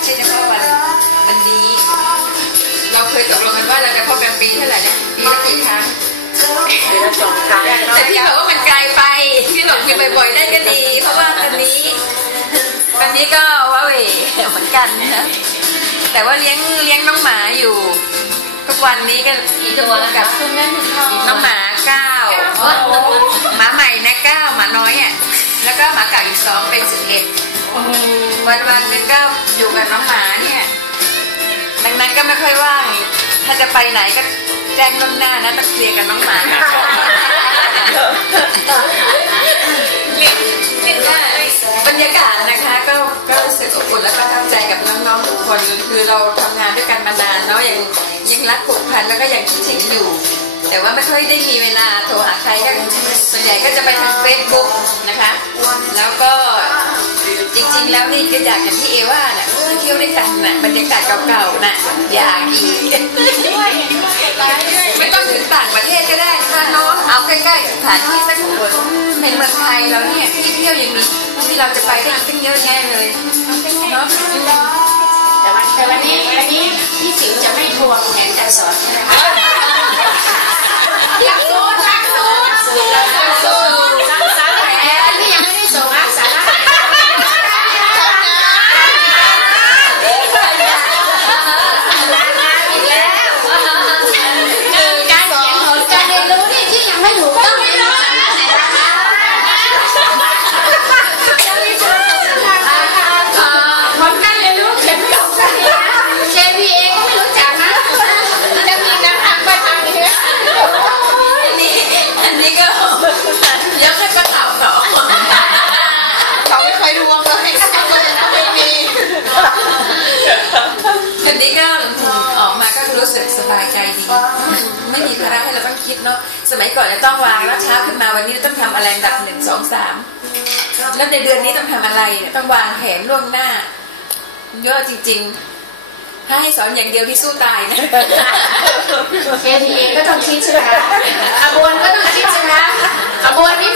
ไม่ใช่เฉพาะวันวันนี้ เราเคยตกลงกันว่าเราจะพบกันปีเท่าไหร่นะปีละกี่ครั้งปีละสองครั้งแต่พี่บอกว่ามันไกลไปพี่บอกคุยบ่อยๆได้ก็ดี เพราะว่าวันนี้วันนี้ก็ว่าเวเหมือนกันนะแต่ว่าเลี้ยงเลี้ยงน้องหมาอยู่ ทุกวันนี้ก็กี่ตัวกับน้องหมาเก้าหมาใหม่นะเก้าหมาน้อยอะ แล้วก็หมาเก่าอีกสองเป็นสิบเอ็ดวันวันๆหนึงก็อยู่กับน้องหมาเนี่ย ดังนั้นก็ไม่ค่อยว่าง ถ้าจะไปไหนก็แจ้งล่วงหน้านะต้องเคลียร์กับน้องหมาบรรยากาศนะคะก็ก็รู้สึกอบอุ่นและประทับใจกับน้องๆทุกคน คือเราทำงานด้วยกันมานานเนาะยังยังรักผูกพันแล้วก็ยังคิดถึงอยู่ แต่ว่าไม่ค่อยได้มีเวลาโทรหาใครก็ส่วนใหญ่ก็จะไปทางเฟซบุ๊กนะคะ แล้วก็จริงๆ แล้วนี่ก็อยากอย่างที่เอว่าน่ะเที่ยวด้วยกันน่ะบรรยากาศเก่าๆน่ะอยากอีกไม่ต้องถึงต่างประเทศก็ได้ถ้าน้องเอาใกล้ๆสถานที่สักคนในเมืองไทยเราเนี่ยที่เที่ยวยังมีที่เราจะไปได้อีกตั้งเยอะแยะเลยเนาะแต่วันแต่วันนี้วันนี้พี่สิวจะไม่ทวงแผนการสอนใช่ไหมคะ บายใจดี ไม่มีภาระให้เราต้องคิดเนาะสมัยก่อนจะต้องวางแล้วเช้าขึ้นมาวันนี้ต้องทำอะไรดับหนึ่งสองสามแล้วในเดือนนี้ต้องทำอะไรต้องวางแผนล่วงหน้า เยอะจริง ๆ ถ้าให้สอนอย่างเดียวที่สู้ตายนะเคทีก็ต้องคิดใช่ไหมคะขบวนก็ต้องคิดใช่ไหมขบวนนี่